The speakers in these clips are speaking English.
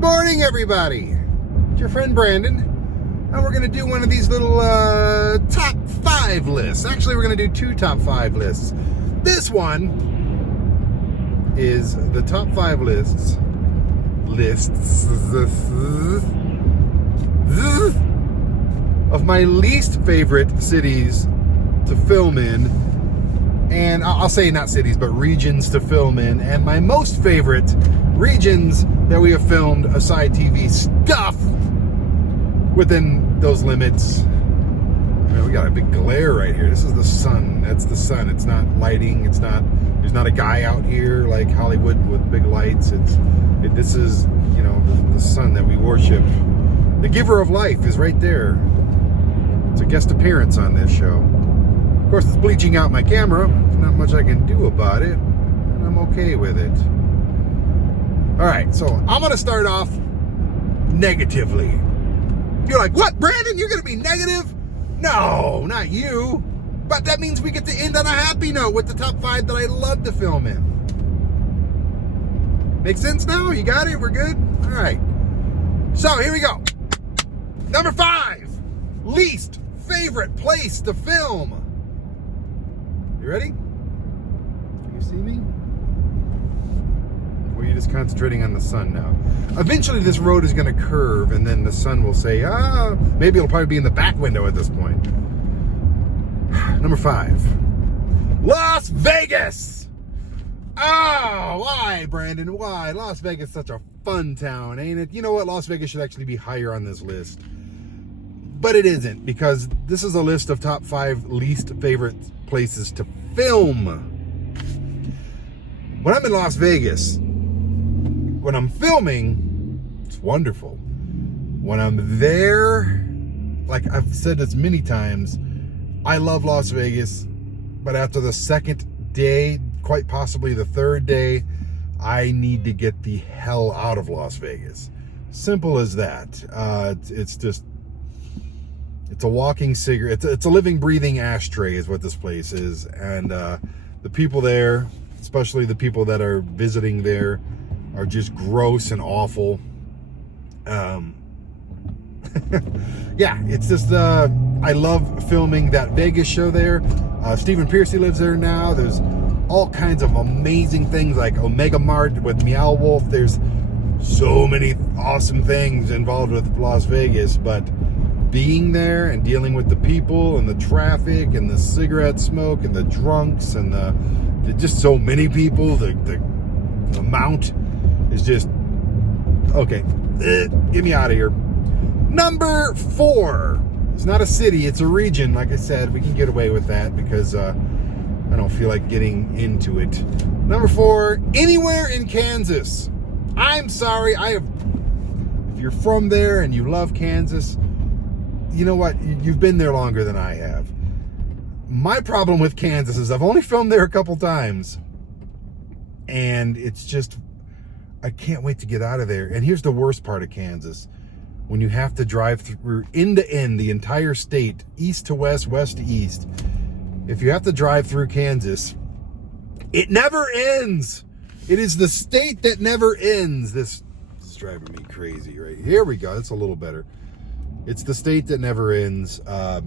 Good morning, everybody. It's your friend Brandon, and we're going to do one of these little top 5 lists. Actually, we're going to do 2 top 5 lists. This one is the top 5 lists of my least favorite cities to film in, and I'll say not cities, but regions to film in, and my most favorite regions that we have filmed ASY TV stuff within those limits. Man, we got a big glare right here. This is the sun. That's the sun. It's not lighting. It's not. There's not a guy out here like Hollywood with big lights. This is, you know, the sun that we worship. The giver of life is right there. It's a guest appearance on this show. Of course, it's bleaching out my camera. Not much I can do about it, and I'm okay with it. All right, so I'm going to start off negatively. You're like, what, Brandon? You're going to be negative? No, not you. But that means we get to end on a happy note with the top 5 that I love to film in. Make sense now? You got it? We're good? All right. So here we go. Number 5, least favorite place to film. You ready? Can you see me? Or are you just concentrating on the sun now? Eventually this road is going to curve, and then the sun will say, maybe it'll probably be in the back window at this point. Number 5, Las Vegas. Oh, why, Brandon? Why? Las Vegas is such a fun town, ain't it? You know what? Las Vegas should actually be higher on this list. But it isn't, because this is a list of top 5 least favorite places to film. When I'm in Las Vegas, when I'm filming, it's wonderful. When I'm there, like I've said this many times, I love Las Vegas, but after the second day, quite possibly the third day, I need to get the hell out of Las Vegas. Simple as that. It's just, it's a walking cigarette. It's a living, breathing ashtray is what this place is. And the people there, especially the people that are visiting there, are just gross and awful. Yeah, it's just, I love filming that Vegas show there. Stephen Pearcy lives there now. There's all kinds of amazing things like Omega Mart with Meow Wolf. There's so many awesome things involved with Las Vegas, but being there and dealing with the people and the traffic and the cigarette smoke and the drunks and the just so many people, the amount is just, okay, get me out of here. Number 4, it's not a city, it's a region. Like I said, we can get away with that because I don't feel like getting into it. Number 4, anywhere in Kansas. I'm sorry, if you're from there and you love Kansas, you know what? You've been there longer than I have. My problem with Kansas is I've only filmed there a couple times, and it's just, I can't wait to get out of there. And here's the worst part of Kansas. When you have to drive through end to end the entire state, east to west, west to east, if you have to drive through Kansas, it never ends. It is the state that never ends. This is driving me crazy, right? Here we go. That's a little better. It's the state that never ends. I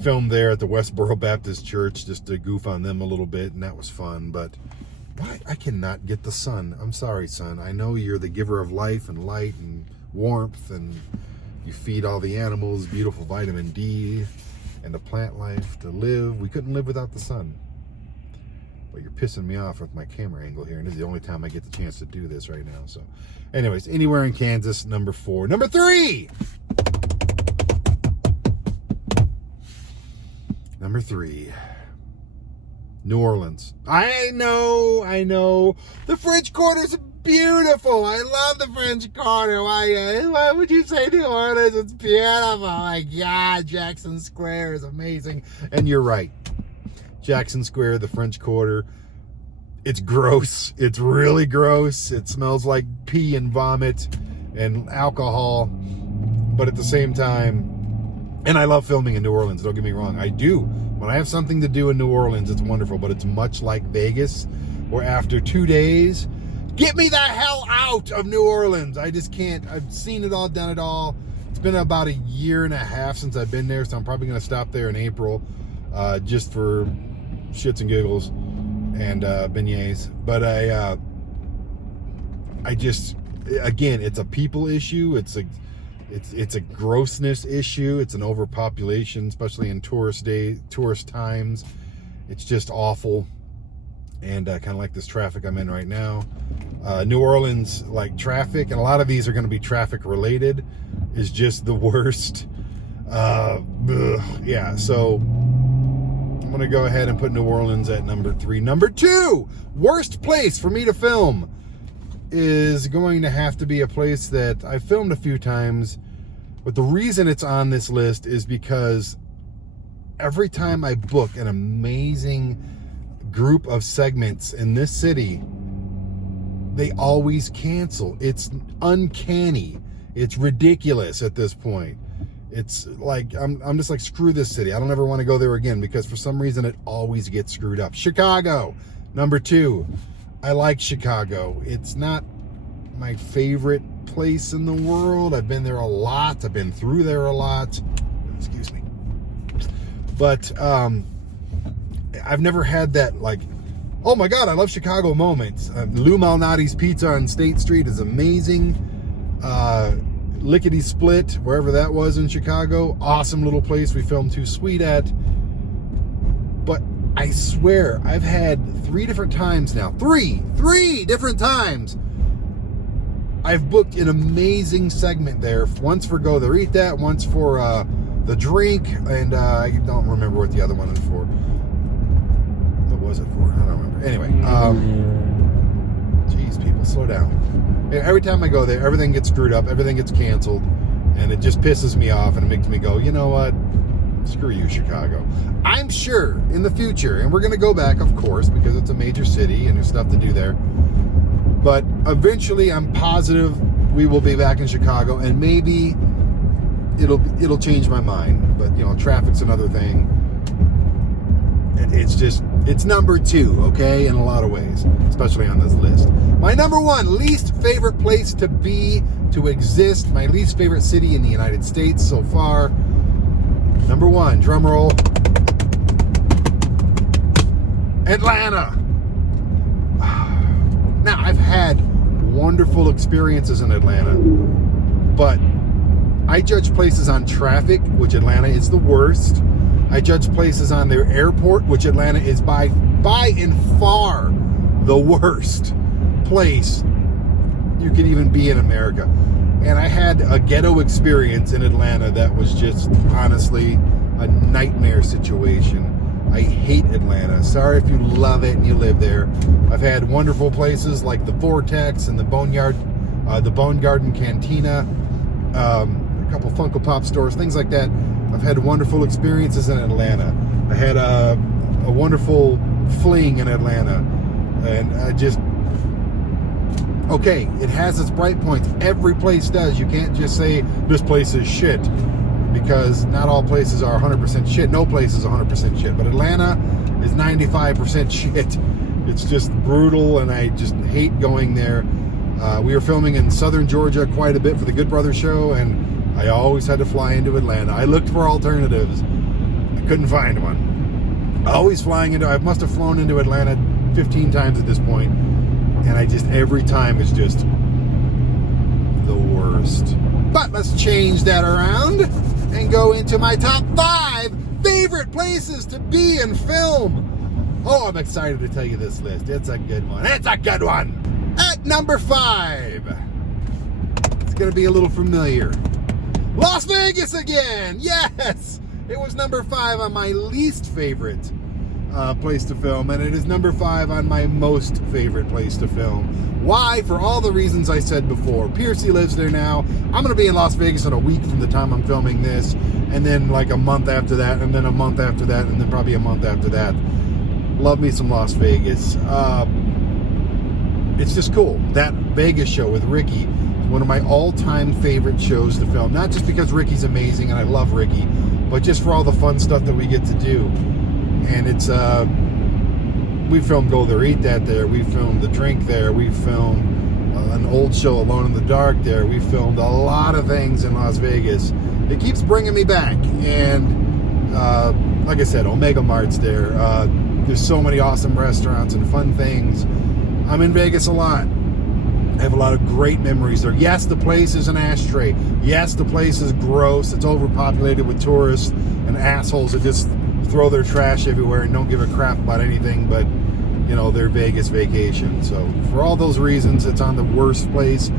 filmed there at the Westboro Baptist Church just to goof on them a little bit, and that was fun. But why? I cannot get the sun. I'm sorry, sun. I know you're the giver of life and light and warmth, and you feed all the animals beautiful vitamin D and the plant life to live. We couldn't live without the sun. But you're pissing me off with my camera angle here, and this is the only time I get the chance to do this right now. So anyways, anywhere in Kansas, number 4. Number 3. Number 3. New Orleans. I know. The French Quarter's beautiful. I love the French Quarter. Why would you say New Orleans? It's beautiful. Oh my God, Jackson Square is amazing. And you're right. Jackson Square, the French Quarter. It's gross. It's really gross. It smells like pee and vomit and alcohol. But at the same time, and I love filming in New Orleans, don't get me wrong. I do. When I have something to do in New Orleans, it's wonderful. But it's much like Vegas, where after 2 days, Get me the hell out of New Orleans. I just can't. I've seen it all, done it all. It's been about 1.5 years since I've been there, so I'm probably going to stop there in April, just for shits and giggles and beignets. But I just, again, it's a people issue. It's a grossness issue. It's an overpopulation, especially in tourist times. It's just awful. And kind of like this traffic I'm in right now. New Orleans, like traffic, and a lot of these are going to be traffic related, is just the worst. Yeah, so I'm going to go ahead and put New Orleans at number 3. Number 2, worst place for me to film is going to have to be a place that I filmed a few times. But the reason it's on this list is because every time I book an amazing group of segments in this city, they always cancel. It's uncanny. It's ridiculous at this point. It's like, I'm just like, screw this city. I don't ever want to go there again, because for some reason it always gets screwed up. Chicago, number 2. I like Chicago. It's not my favorite place in the world. I've been there a lot. I've been through there a lot. Excuse me. But I've never had that, like, oh my God, I love Chicago moments. Lou Malnati's Pizza on State Street is amazing. Lickety Split, wherever that was in Chicago, awesome little place we filmed Too Sweet at. But I swear, I've had 3 different times now. Three different times I've booked an amazing segment there. Once for Go There Eat That, once for the drink, and I don't remember what the other one was for. What was it for? I don't remember. Anyway, geez, people, slow down. Every time I go there, everything gets screwed up, everything gets canceled, and it just pisses me off, and it makes me go, you know what? Screw you, Chicago. I'm sure in the future, and we're going to go back, of course, because it's a major city and there's stuff to do there. But eventually, I'm positive we will be back in Chicago, and maybe it'll change my mind. But you know, traffic's another thing. It's number 2, okay, in a lot of ways, especially on this list. My number 1 least favorite place to be, to exist, my least favorite city in the United States so far. Number 1, drum roll, Atlanta. Now, I've had wonderful experiences in Atlanta, but I judge places on traffic, which Atlanta is the worst. I judge places on their airport, which Atlanta is by and far the worst place you can even be in America. And I had a ghetto experience in Atlanta that was just honestly a nightmare situation. I hate Atlanta. Sorry if you love it and you live there. I've had wonderful places like the Vortex and the Bone Garden Cantina, a couple Funko Pop stores, things like that. I've had wonderful experiences in Atlanta. I had a wonderful fling in Atlanta, and I just, okay, it has its bright points. Every place does. You can't just say this place is shit, because not all places are 100% shit. No place is 100% shit, but Atlanta is 95% shit. It's just brutal, and I just hate going there. We were filming in southern Georgia quite a bit for the Good Brothers show, and I always had to fly into Atlanta. I looked for alternatives. I couldn't find one. I must have flown into Atlanta 15 times at this point, and every time it's just the worst. But let's change that around and go into my top 5 favorite places to be and film. Oh, I'm excited to tell you this list. It's a good one. It's a good one. At number 5, it's going to be a little familiar. Las Vegas again. Yes, it was number 5 on my least favorite place to film, and it is number 5 on my most favorite place to film. Why? For all the reasons I said before. Pearcy lives there now. I'm going to be in Las Vegas in a week from the time I'm filming this, and then like a month after that, and then a month after that, and then probably a month after that. Love me some Las Vegas. It's just cool. That Vegas show with Ricky is one of my all-time favorite shows to film. Not just because Ricky's amazing and I love Ricky, but just for all the fun stuff that we get to do. And it's we filmed Go There, Eat That there. We filmed The Drink there. We filmed an old show, Alone in the Dark there. We filmed a lot of things in Las Vegas. It keeps bringing me back. And like I said, Omega Mart's there. There's so many awesome restaurants and fun things. I'm in Vegas a lot. I have a lot of great memories there. Yes, the place is an ashtray. Yes, the place is gross. It's overpopulated with tourists and assholes that just throw their trash everywhere and don't give a crap about anything but, you know, their Vegas vacation. So for all those reasons, it's on the worst place.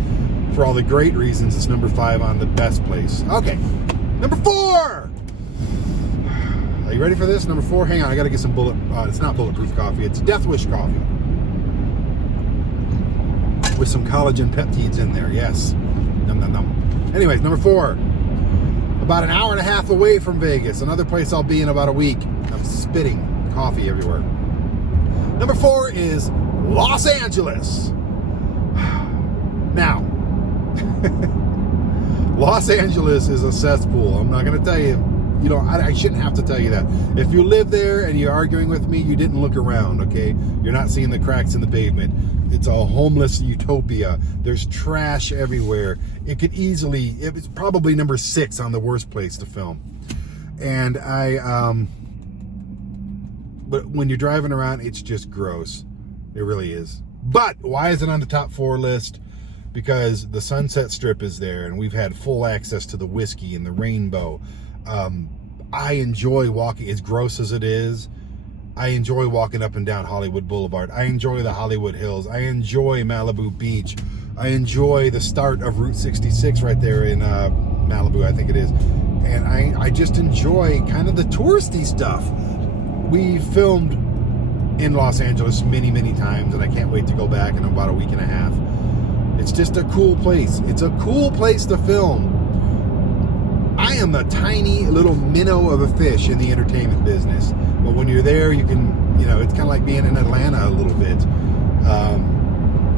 For all the great reasons, it's number 5 on the best place. Okay, number 4. Are you ready for this? Number 4. Hang on, I got to get some it's not bulletproof coffee. It's Death Wish coffee. With some collagen peptides in there, yes. Num, num, num. Anyways, number 4. About an hour and a half away from Vegas. Another place I'll be in about a week. I'm spitting coffee everywhere. Number 4 is Los Angeles. Now, Los Angeles is a cesspool. I'm not going to tell you. You know, I shouldn't have to tell you that. If you live there and you're arguing with me, you didn't look around, okay? You're not seeing the cracks in the pavement. It's a homeless utopia. There's trash everywhere. It's probably number 6 on the worst place to film. And but when you're driving around, it's just gross. It really is. But why is it on the top 4 list? Because the Sunset Strip is there, and we've had full access to the whiskey and the rainbow. I enjoy walking, as gross as it is. I enjoy walking up and down Hollywood Boulevard. I enjoy the Hollywood Hills. I enjoy Malibu Beach. I enjoy the start of Route 66 right there in Malibu, I think it is. And I just enjoy kind of the touristy stuff. We filmed in Los Angeles many, many times, and I can't wait to go back in about a week and a half. It's just a cool place. It's a cool place to film. I am a tiny little minnow of a fish in the entertainment business. But when you're there, you can, you know, it's kind of like being in Atlanta a little bit.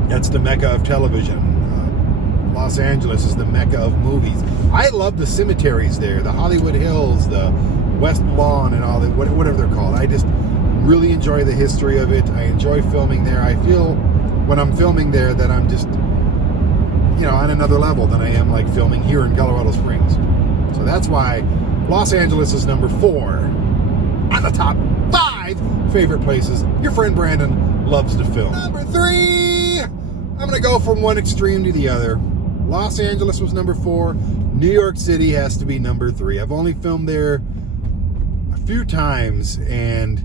That's the mecca of television. Los Angeles is the mecca of movies. I love the cemeteries there, the Hollywood Hills, the West Lawn and all that, whatever they're called. I just really enjoy the history of it. I enjoy filming there. I feel when I'm filming there that I'm just, you know, on another level than I am like filming here in Colorado Springs. So that's why Los Angeles is number 4 on the top 5 favorite places your friend Brandon loves to film. Number 3, I'm going to go from one extreme to the other. Los Angeles was number 4. New York City has to be number 3. I've only filmed there a few times, and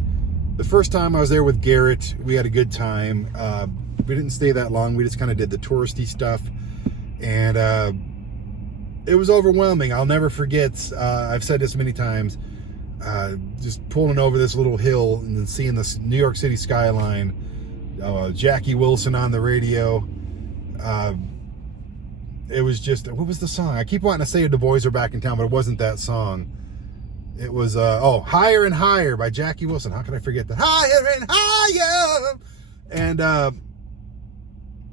the first time I was there with Garrett, we had a good time. We didn't stay that long. We just kind of did the touristy stuff, and it was overwhelming. I'll never forget, I've said this many times, just pulling over this little hill and then seeing this New York City skyline, Jackie Wilson on the radio. It was just, what was the song? I keep wanting to say The Boys Are Back in Town, but it wasn't that song. It was, Higher and Higher by Jackie Wilson. How could I forget that? Higher and Higher! And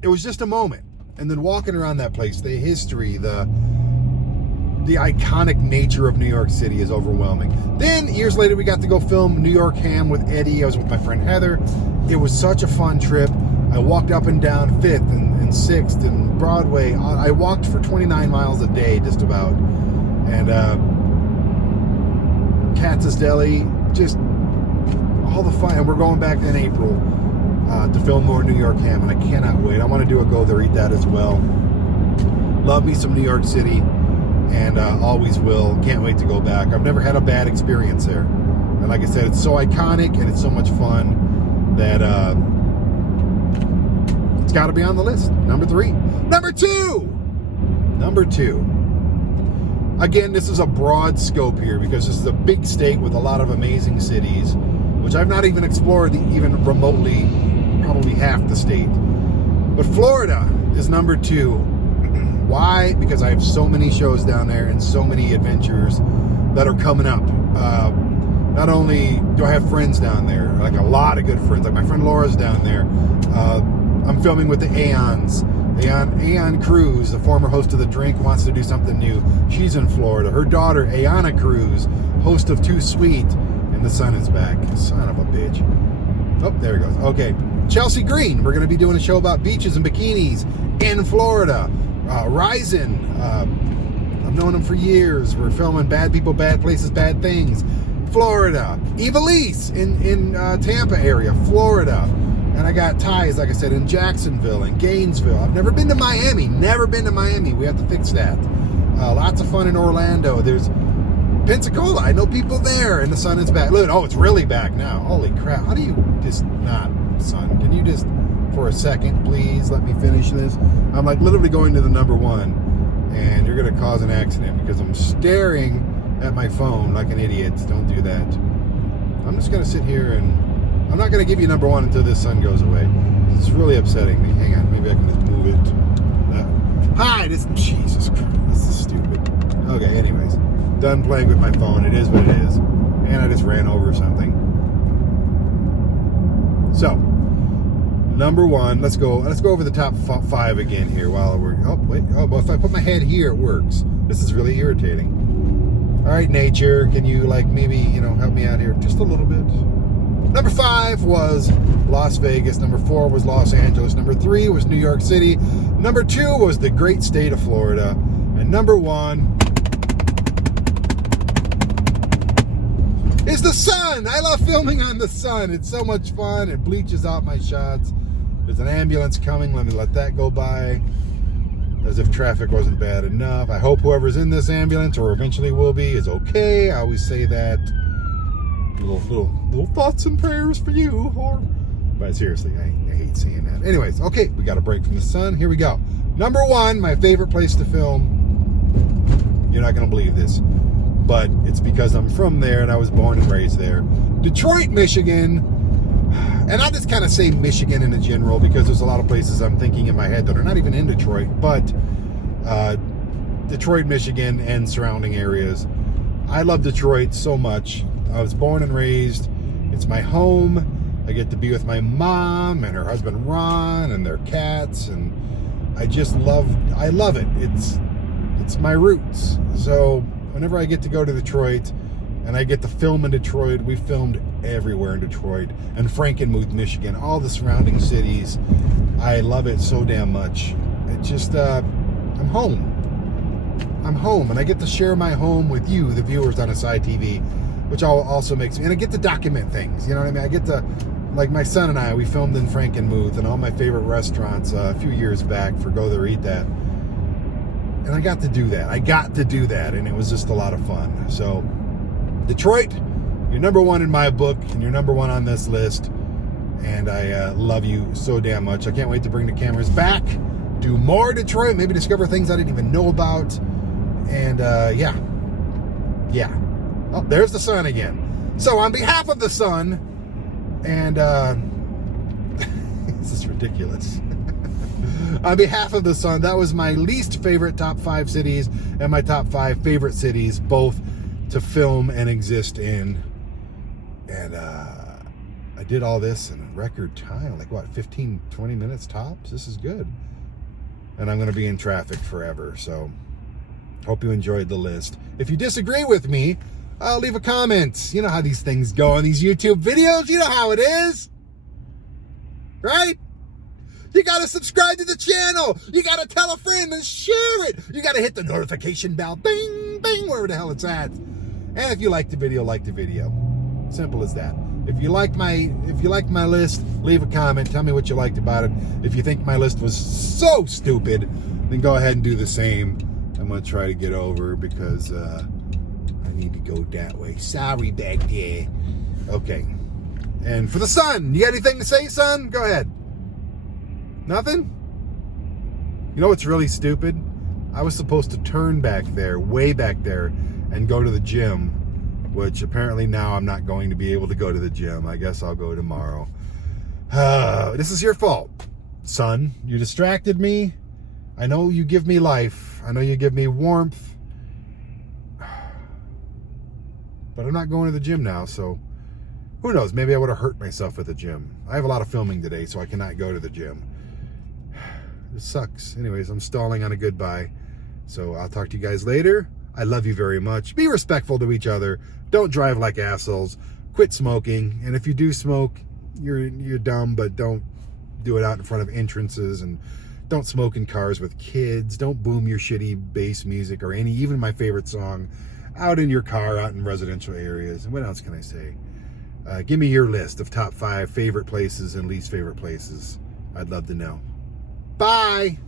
it was just a moment. And then walking around that place, the history, the iconic nature of New York City is overwhelming. Then, years later, we got to go film New York Ham with Eddie. I was with my friend Heather. It was such a fun trip. I walked up and down 5th and 6th and Broadway. I walked for 29 miles a day, just about. And Katz's Deli, just all the fun. And we're going back in April to film more New York Ham, and I cannot wait. I want to do a Go There, Eat That as well. Love me some New York City. And always will. Can't wait to go back. I've never had a bad experience there. And like I said, it's so iconic and it's so much fun that it's got to be on the list. Number 3. Number 2. Again, this is a broad scope here because this is a big state with a lot of amazing cities, which I've not even explored even remotely, probably half the state. But Florida is number 2. Why? Because I have so many shows down there and so many adventures that are coming up. Not only do I have friends down there, like a lot of good friends, like my friend Laura's down there. I'm filming with the Aeons. Aeon Cruz, the former host of The Drink, wants to do something new. She's in Florida. Her daughter, Ayanna Cruz, host of Too Sweet, and the son is back. Son of a bitch. Oh, there he goes. Okay. Chelsea Green. We're going to be doing a show about beaches and bikinis in Florida. Ryzen. I've known him for years. We're filming Bad People, Bad Places, Bad Things. Florida. Evilise in Tampa area, Florida. And I got ties, like I said, in Jacksonville and Gainesville. I've never been to Miami. Never been to Miami. We have to fix that. Lots of fun in Orlando. There's Pensacola. I know people there, and the sun is back. Look, oh, it's really back now. Holy crap. How do you just not, sun? Can you just, for a second, please let me finish this? I'm like literally going to the number one, and you're going to cause an accident because I'm staring at my phone like an idiot. Don't do that. I'm just going to sit here and I'm not going to give you number one until this sun goes away. It's really upsetting me. Hang on, maybe I can just move it. Hi, Jesus Christ, this is stupid. Okay, anyways, done playing with my phone. It is what it is. And I just ran over something. So, number one, let's go over the top 5 again here while we're, oh, wait, oh, well, if I put my head here, it works. This is really irritating. All right, nature, can you, like, maybe, help me out here just a little bit? Number 5 was Las Vegas. Number 4 was Los Angeles. Number 3 was New York City. Number 2 was the great state of Florida. And number 1 is the sun. I love filming on the sun. It's so much fun. It bleaches out my shots. There's an ambulance coming. Let me let that go by. As if traffic wasn't bad enough. I hope whoever's in this ambulance, or eventually will be, is okay. I always say that. Little thoughts and prayers for you. But seriously, I hate seeing that. Anyways, okay, we got a break from the sun. Here we go. Number 1, my favorite place to film. You're not going to believe this, but it's because I'm from there and I was born and raised there. Detroit, Michigan. And I'll just kind of say Michigan in general because there's a lot of places I'm thinking in my head that are not even in Detroit, but Detroit, Michigan, and surrounding areas. I love Detroit so much. I was born and raised. It's my home. I get to be with my mom and her husband Ron and their cats, and I love it. It's my roots. So whenever I get to go to Detroit and I get to film in Detroit, we filmed everywhere in Detroit and Frankenmuth, Michigan, all the surrounding cities. I love it so damn much. It just, I'm home. I'm home, and I get to share my home with you, the viewers on ASY TV, which also makes me, and I get to document things, you know what I mean? I get to, like my son and I, we filmed in Frankenmuth and all my favorite restaurants a few years back for Go There Eat That. And I got to do that. And it was just a lot of fun. So, Detroit, you're number 1 in my book, and you're number 1 on this list. And I love you so damn much. I can't wait to bring the cameras back, do more Detroit, maybe discover things I didn't even know about. And yeah. Oh, there's the sun again. So on behalf of the sun, and this is ridiculous. On behalf of the sun, that was my least favorite top 5 cities and my top 5 favorite cities, both to film and exist in. And I did all this in a record time, like what, 15, 20 minutes tops? This is good. And I'm going to be in traffic forever, so hope you enjoyed the list. If you disagree with me, leave a comment. You know how these things go on these YouTube videos. You know how it is. Right? You got to subscribe to the channel. You got to tell a friend and share it. You got to hit the notification bell. Bing, bing, wherever the hell it's at. And if you like the video, like the video. Simple as that. If you like my list, leave a comment. Tell me what you liked about it. If you think my list was so stupid, then go ahead and do the same. I'm going to try to get over because I need to go that way. Sorry back there. Okay. And for the sun, you got anything to say, son? Go ahead. Nothing? You know what's really stupid? I was supposed to turn back there, way back there, and go to the gym, which apparently now I'm not going to be able to go to the gym. I guess I'll go tomorrow. This is your fault, son. You distracted me. I know you give me life. I know you give me warmth. But I'm not going to the gym now, so who knows? Maybe I would have hurt myself at the gym. I have a lot of filming today, so I cannot go to the gym. It sucks. Anyways, I'm stalling on a goodbye. So I'll talk to you guys later. I love you very much. Be respectful to each other. Don't drive like assholes. Quit smoking. And if you do smoke, you're dumb, but don't do it out in front of entrances, and don't smoke in cars with kids. Don't boom your shitty bass music or even my favorite song out in your car, out in residential areas. And what else can I say? Give me your list of top 5 favorite places and least favorite places. I'd love to know. Bye.